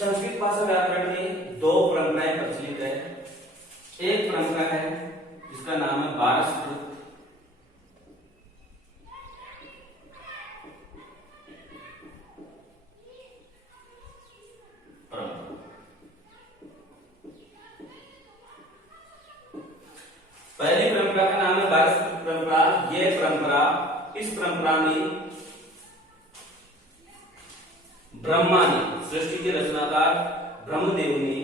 संस्कृत भाषा व्याकरण में दो परंपराएं प्रचलित है। एक परंपरा है जिसका नाम है वारस्कृत परंपरा। पहली परंपरा का नाम है वारस्कृत परंपरा। यह परंपरा, इस परंपरा में ब्रह्मा ने, सृष्टि के रचनाकार ब्रह्मदेव ने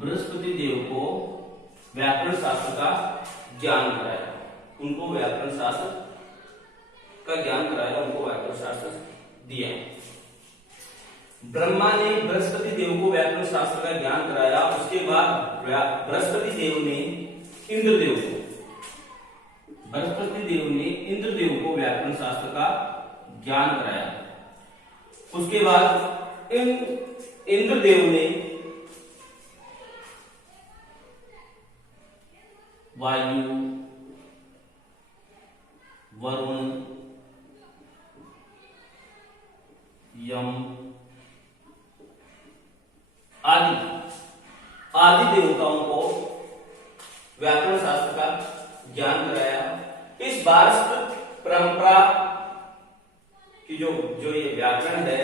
बृहस्पति देव को व्याकरण शास्त्र का ज्ञान कराया। उनको व्याकरण शास्त्र का ज्ञान कराया, उनको व्याकरण शास्त्र दिया। ब्रह्मा ने बृहस्पति देव को व्याकरण शास्त्र का ज्ञान कराया। उसके बाद बृहस्पति देव ने इंद्रदेव को व्याकरण शास्त्र का ज्ञान कराया। उसके बाद इंद्रदेव ने वायु, वरुण, यम आदि देवताओं को व्याकरण शास्त्र का ज्ञान कराया। इस वारस्कृत परंपरा की जो ये व्याकरण है,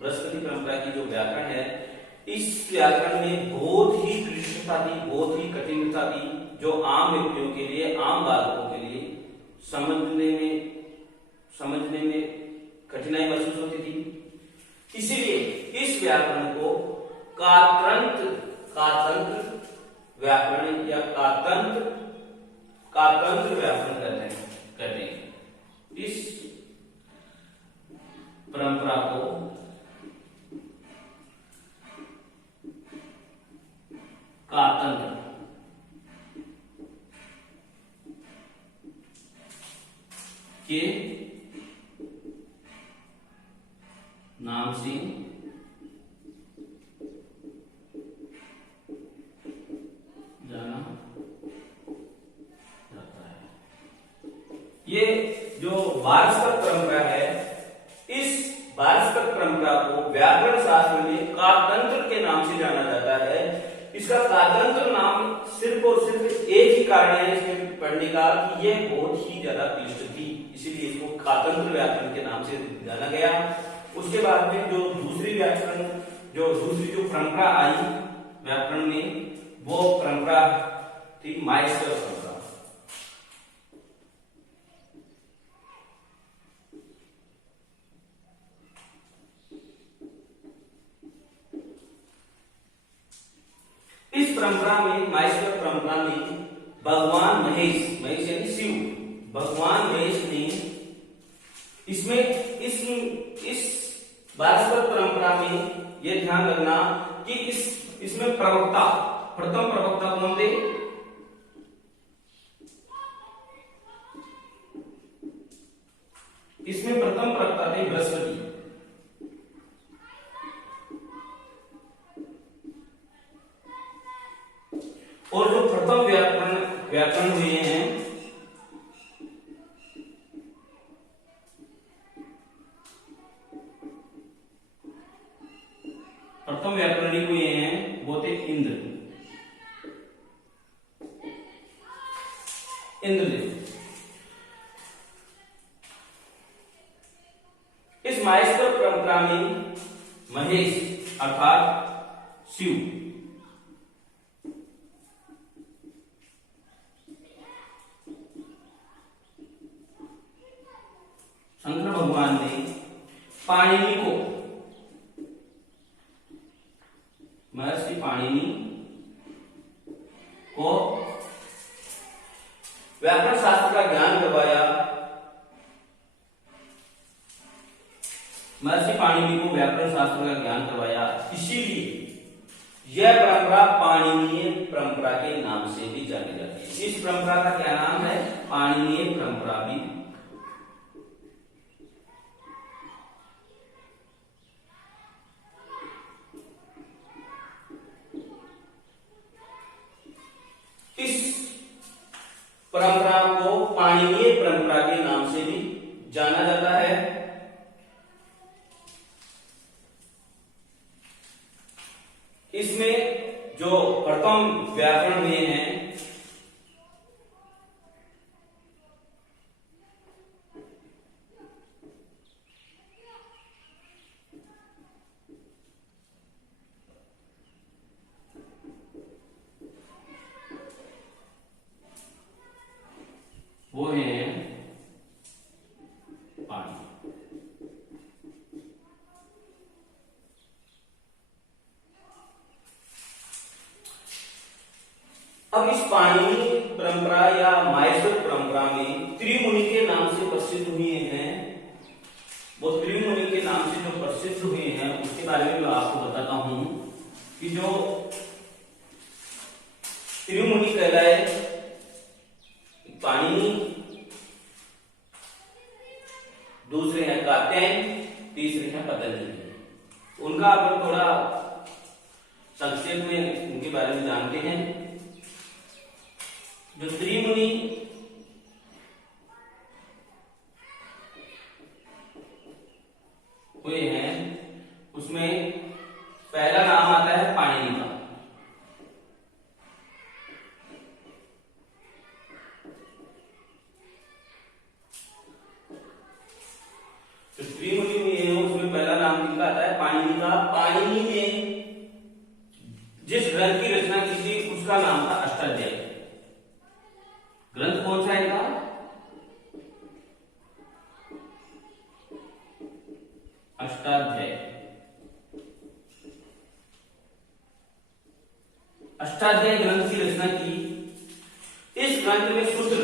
बृहस्पति परंपरा की जो व्याकरण है, इस व्याकरण में बहुत ही क्लिष्टता थी, बहुत ही कठिनता थी, जो आम व्यक्तियों के लिए, आम बालकों के लिए समझने में कठिनाई महसूस होती थी। इसीलिए इस व्याकरण को कातंत्र व्याकरण या कातंत्र व्याकरण कहते हैं। इस परंपरा को कातंत्र के नाम से जाना जाता है। ये जो वारस्कृत परंपरा है, इस वारस्कृत परंपरा को व्याकरण शास्त्र में कातंत्र के नाम से जाना जाता है। इसका कातंत्र नाम सिर्फ और सिर्फ एक ही कारण है इसमें पढ़ने का, कि यह बहुत ही ज्यादा क्लिष्ट थी, इसीलिए इसको कातंत्र व्याकरण के नाम से जाना गया। उसके बाद में जो दूसरी परंपरा आई व्याकरण में, वो परंपरा थी माहेश्वर परंपरा। इस परंपरा में, माहेश्वर परंपरा में भगवान महेश यानी शिव, भगवान महेश ने इस वारस्कृत परंपरा में यह ध्यान रखना कि इसमें प्रथम प्रवक्ता कौन थे? इसमें प्रथम प्रवक्ता थे बृहस्पति। और जो प्रथम व्याकरण हुए हैं, प्रथम व्याकरणिक हुए हैं वो थे इंद्रदेव। इस माहेश्वर परंपरा में महेश अर्थात शिव, शंकर भगवान ने पाणिनि को, महर्षि पाणिनि को व्याकरण शास्त्र का ज्ञान करवाया। महर्षि पाणिनि को व्याकरण शास्त्र का ज्ञान करवाया। इसीलिए यह परंपरा पाणिनीय परंपरा के नाम से भी जानी जाती है। इस परंपरा का क्या नाम है? पाणिनीय परंपरा भी। इसमें जो प्रथम व्याकरण हुए हैं वो है पानी। अब इस पाणिनि परंपरा या माहेश्वर परंपरा में त्रिमुनि के नाम से प्रसिद्ध हुए हैं। वो त्रिमुनि के नाम से जो प्रसिद्ध हुए हैं उसके बारे में मैं आपको बताता हूं कि जो त्रिमुनि कहलाए, पाणिनि, दूसरे हैं कात्यायन, तीसरे हैं पतंजलि। उनका अपन थोड़ा संक्षेप में उनके बारे में जानते हैं। जो त्रिमुनि हुए हैं उसमें पहला नाम आता है पाणिनि का। तो त्रिमुनि में उसमें पहला नाम किसका आता है? पाणिनि का। पाणिनि ने जिस ग्रंथ की रचना की थी उसका नाम था अष्टाध्यायी। ग्रंथ कौन सा है इनका? अष्टाध्यायी। अष्टाध्यायी ग्रंथ की रचना की। इस ग्रंथ में सूत्र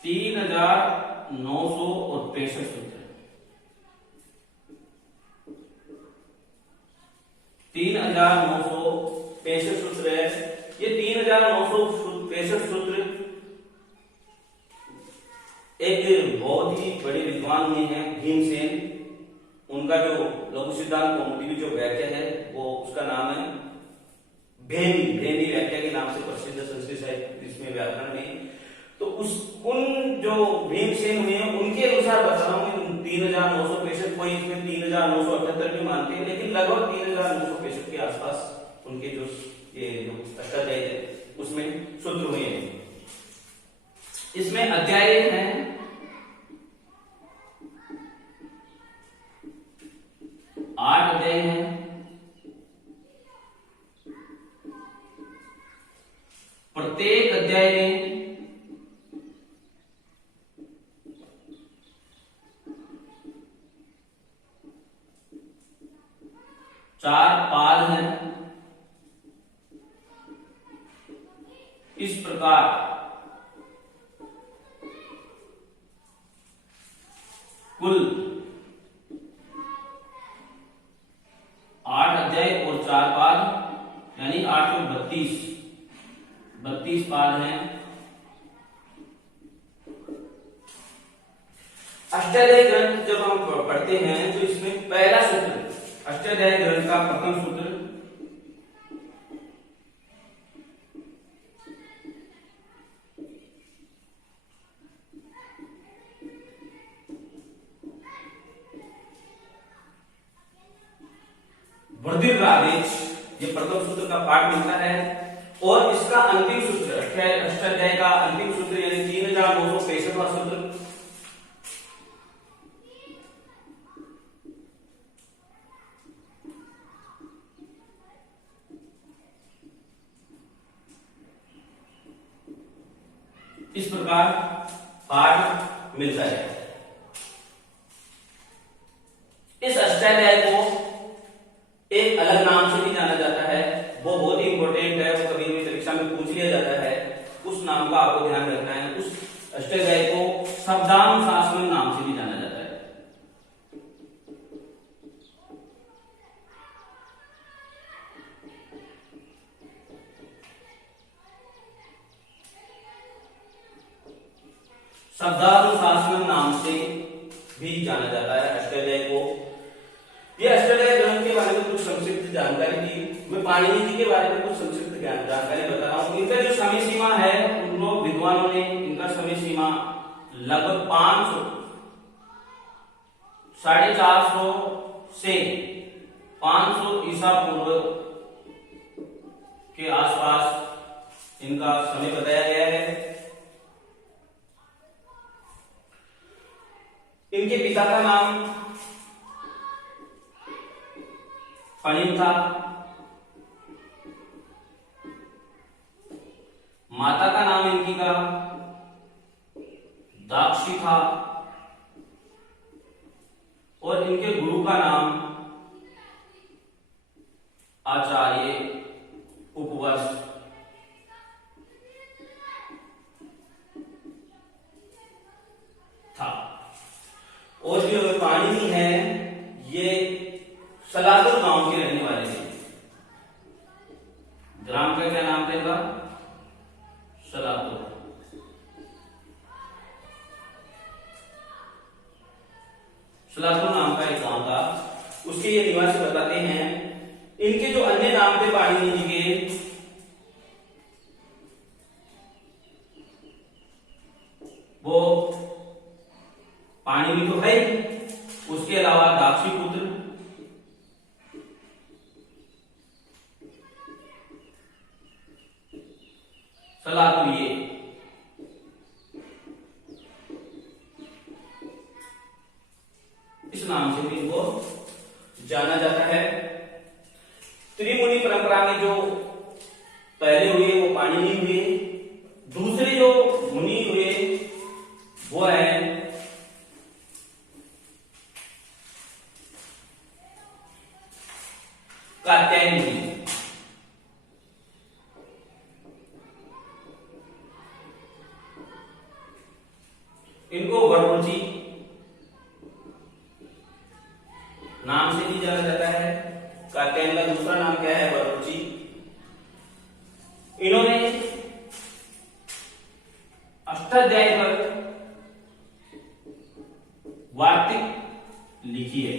3965 सूत्र, 3965 सूत्र है। ये 3965 सूत्र एक बहुत ही बड़े विद्वान हुए हैं भीमसेन। उनका जो लघु सिद्धांत कौमुदी की जो व्याख्या है वो उसका नाम है भेदी। भेदी व्याख्या के नाम से प्रसिद्ध संस्कृत साहित्य इसमें व्याकरण में। तो उन जो भीमसेन हुए हैं उनके अनुसार बता रहा हूं 3965, कोई इसमें 3978 भी मानते हैं, लेकिन लगभग 3965 के आसपास उनके जो ये जो अष्टाध्यायी है उसमें सूत्र हुए हैं। इसमें अध्याय हैं 8 अध्याय हैं। प्रत्येक अध्याय में 4 पाद हैं। इस प्रकार कुल 8 अध्याय और 4 पाद यानी 832 पाद हैं। अष्टाध्यायी ग्रंथ जब हम पढ़ते हैं तो इसमें पहला सूत्र, अष्टाध्यायी ग्रंथ का प्रथम सूत्र वृद्धिरादेश, ये प्रथम सूत्र का पाठ मिलता है। और इसका अंतिम सूत्र अष्टाध्यायी का अंतिम सूत्र यानी 3965वां सूत्र इस प्रकार पाठ मिलता है। इस अष्टाध्याय को एक अलग नाम से भी जाना जाता है, वो बहुत ही इंपॉर्टेंट है, वो कभी भी परीक्षा में पूछ लिया जाता है। उस नाम का आपको ध्यान रखना है। उस अष्टाध्याय को शब्दानुशासन नाम से भी जाना जाता है। शब्दानुशासन नाम से भी जाना जाता है अष्टाध्याय को। ये अष्टाध्यायी ग्रंथ के बारे में कुछ संक्षिप्त जानकारी दी। मैं पाणिनि जी के बारे में कुछ संक्षिप्त जानकारी बता रहा हूँ। इनका जो समय सीमा है उन लोग विद्वानों ने इनका समय सीमा लगभग 500 450 से 500 ईसा पूर्व के आसपास इनका समय बताया गया है। इनके पिता का नाम फणिन था, माता का नाम इनकी का दाक्षी था और इनके गुरु का नाम आचार्य उपवर्ष था। और जो पाणिनि है ये सलादुर गांव के रहने वाले थे। ग्राम का क्या नाम था इनका? सलादुर। सलादुर नाम का एक गांव था, उसके ये निवासी बताते हैं। इनके जो अन्य नाम थे पाणिनि जी के, वो पाणिनि तो है, उसके अलावा दाक्षी पुत्र, सलादुर, ये इस नाम से भी इनको जाना जाता है। त्रिमुनि परंपरा में जो पहले हुए वो पाणिनि हुए, दूसरे जो मुनि हुए वो है कात्यायन मुनि। इनको वरुणजी नाम से भी जाना जाता है। कात्यायन का दूसरा नाम क्या है? वरुणजी। इन्होंने अष्टाध्याय पर वार्तिक लिखी है।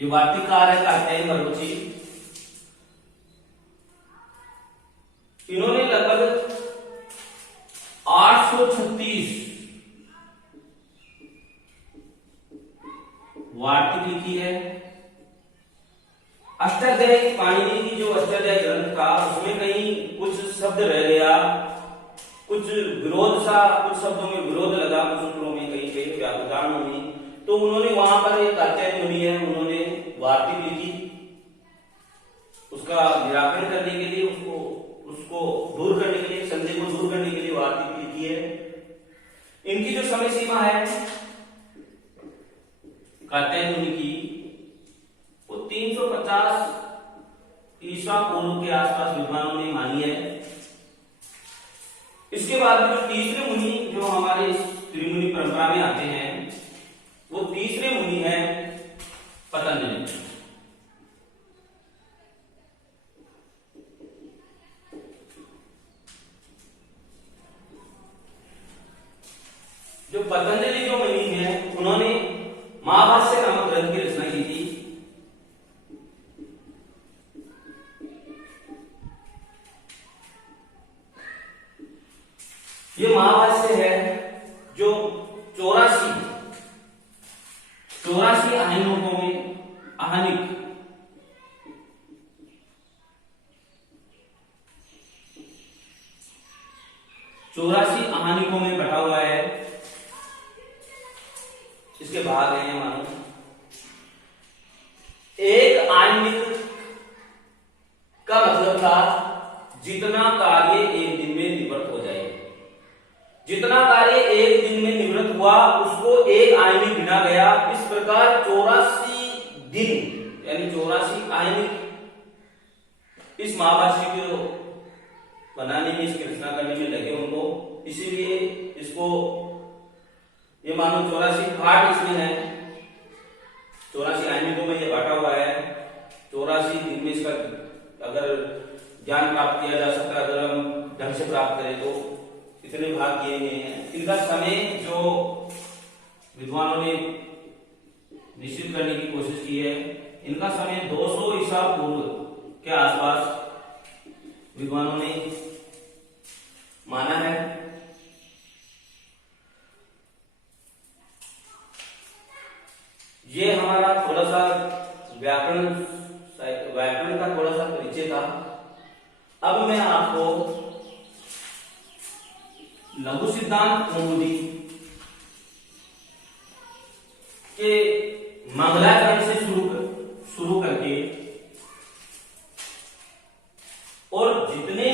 ये वार्तिककार है कात्यायन वरुणजी। इन्होंने लगभग 836 वार्तिक लिखी है। अष्टाध्यायी पाणिनि की जो अष्टाध्यायी ग्रंथ था उसमें कहीं कुछ शब्द रह गया, कुछ विरोध सा, कुछ शब्दों में विरोध लगा, कुछ सूत्रों में कहीं कहीं व्याकरणों में, तो उन्होंने वहां पर एक कात्यायन मुनि है, उन्होंने वार्तिक लिखी। उसका निराकरण करने के लिए, उसको दूर करने के लिए, संदेह को दूर करने के लिए वार्तिक लिखी है। इनकी जो समय सीमा है कात्यायन मुनि की, वो 350 ईसा पूर्व के आसपास विद्वानों ने मानी है। इसके बाद जो तीसरे मुनि जो हमारे इस त्रिमुनि परंपरा में आते हैं, वो तीसरे मुनि हैं पतंजलि। जो पतंजलि जो मुनि हैं, उन्होंने महाभाष्य नामक ग्रंथ की रचना की थी। ये महाभाष्य है जो 84 आहनिकों में आहनिक 84 आहनिकों में बटा हुआ है। इसके भाग हैं मानो। एक आहनिक का मतलब था जितना कार्य एक दिन में निवृत्त हो जाए। जितना कार्य एक दिन में निवृत्त हुआ उसको एक आयनिक गिना गया। इस प्रकार 84 दिन यानी 84 आयनिक इस महाभाष्य को बनाने में, इसकी रचना करने में लगे उनको। इसीलिए इसको ये मानो 84 पाठ इसमें है, 84 आयनिकों में ये बांटा हुआ है। 84 दिन में इसका अगर ज्ञान प्राप्त किया जा सकता है, अगर हम ढंग से प्राप्त करें तो इतने भाग किए गए हैं। इनका समय जो विद्वानों ने निश्चित करने की कोशिश की है, इनका समय 200 ईसा पूर्व के आसपास विद्वानों ने माना है। हमारा थोड़ा सा व्याकरण व्याकरण का थोड़ा सा परिचय था। अब मैं आपको लघु सिद्धांत कौमुदी के मंगलाचरण से शुरू करके और जितने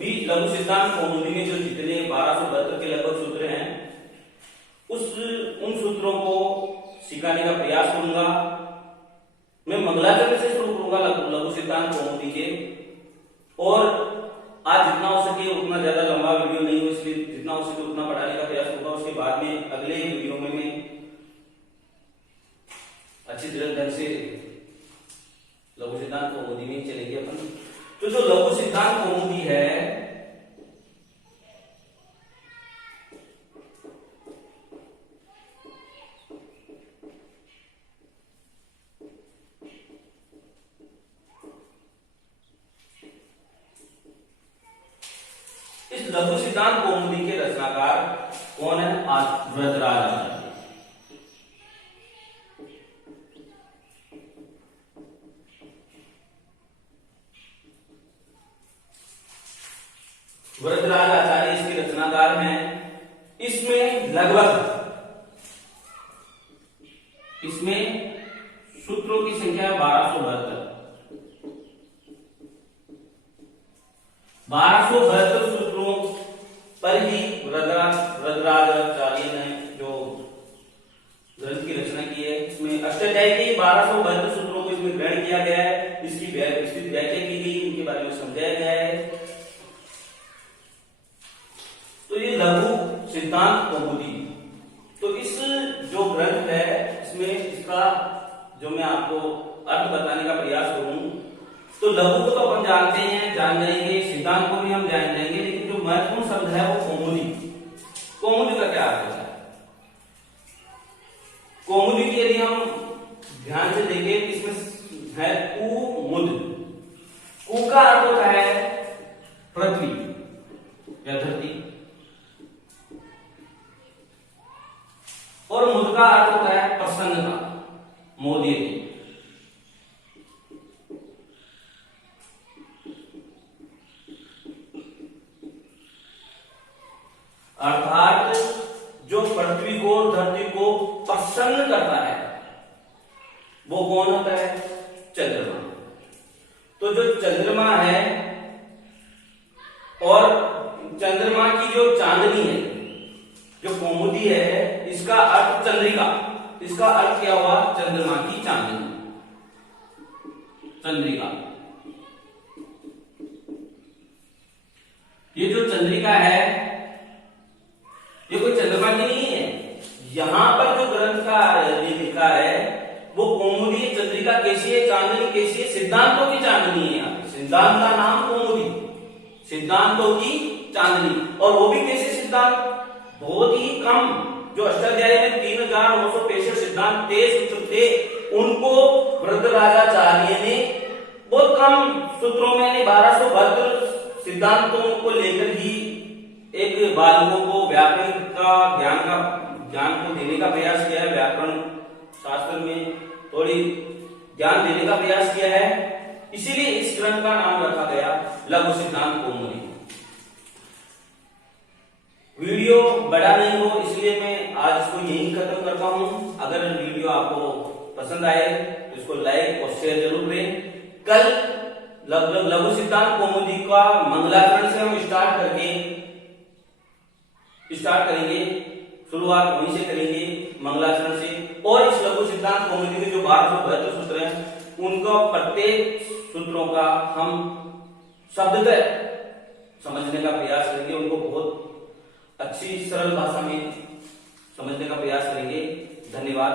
भी लघु सिद्धांत कौमुदी में जो जितने 1272 के लगभग सूत्र हैं उन सूत्रों को सिखाने का प्रयास करूंगा। मैं मंगलाचरण से शुरू करूंगा लघु सिद्धांत कौमुदी के, और आज जितना हो सके उतना ज्यादा लंबा वीडियो नहीं हो, इसलिए जितना हो सके उतना पढ़ाने का प्रयास करूंगा। उसके बाद में अगले वीडियो में मैं अच्छी तरह ढंग से लघु सिद्धांत कौमुदी में चलेगी अपन। तो जो लघु सिद्धांत कौमुदी है इस लघु सिद्धांत कौमुदी के रचनाकार कौन है? वृद्धराज आचार्य। वृद्धराज आचार्य इसके रचनाकार हैं। इसमें सूत्रों की संख्या 1272 सूत्रों पर ही वृद्धराज आचार्य ने जो ग्रंथ की रचना की है। इसमें अष्टाध्यायी के 1272 सूत्रों को इसमें ग्रहण किया गया है, इसकी विस्तृत व्याख्या की गई, इनके बारे में समझाया गया है। तो ये लघु सिद्धांत कौमुदी, तो इस जो ग्रंथ है इसमें इसका जो मैं आपको अर्थ बताने का प्रयास करूं, तो लघु को तो अपन जानते हैं, जान जाएंगे, सिद्धांत को भी हम जान जाएंगे, लेकिन जो महत्वपूर्ण शब्द है वो कौमुदी। कौमुदी का क्या अर्थ होता है? कौमुदी के लिए हम ध्यान से देखें, इसमें है कुमुद। कु का अर्थ होता है पृथ्वी या धरती, और मुद का अर्थ होता है प्रसन्नता, मोदी। अर्थात जो पृथ्वी को, धरती को प्रसन्न करता है वो कौन होता है? चंद्रमा। तो जो चंद्रमा है और चंद्रमा की जो चांदनी है, जो कौमुदी है, इसका अर्थ चंद्रिका, इसका अर्थ क्या हुआ? चंद्रमा की चांदनी, चंद्रिका। ये जो चंद्रिका है ये कोई चंद्रमा की नहीं है। यहां पर जो ग्रंथ का लिखा है वो कौमुदी चंद्रिका कैसी है, चांदनी कैसी है? सिद्धांतों की चांदनी है। यहाँ सिद्धांत का नाम कौमुदी, सिद्धांतों की चांदनी। और वो भी कैसे सिद्धांत? बहुत ही कम, जो अष्टाध्यायी में 3965 सिद्धांत थे, उनको वृद्धराजाचार्य ने बहुत कम सूत्रों में 1272 सिद्धांतों को लेकर ही एक बालकों को व्याकरण का ज्ञान को देने का प्रयास किया है। व्याकरण शास्त्र में थोड़ी ज्ञान देने का प्रयास किया है, इसीलिए इस ग्रंथ का नाम रखा गया लघु सिद्धांत कौमुदी। वीडियो बड़ा नहीं हो इसलिए मैं आज इसको यहीं खत्म करता हूं। अगर वीडियो आपको पसंद आए तो इसको लाइक और शेयर जरूर करें। कल लघु सिद्धांत कौमुदी का मंगलाचरण से हम स्टार्ट करेंगे, शुरुआत वहीं से करेंगे, मंगलाचरण से। और इस लघु सिद्धांत कौमुदी के जो 1272 सूत्र हैं उनका प्रत्येक सूत्रों का हम शब्दतः समझने का प्रयास करेंगे, उनको बहुत अच्छी सरल भाषा में समझने का प्रयास करेंगे। धन्यवाद।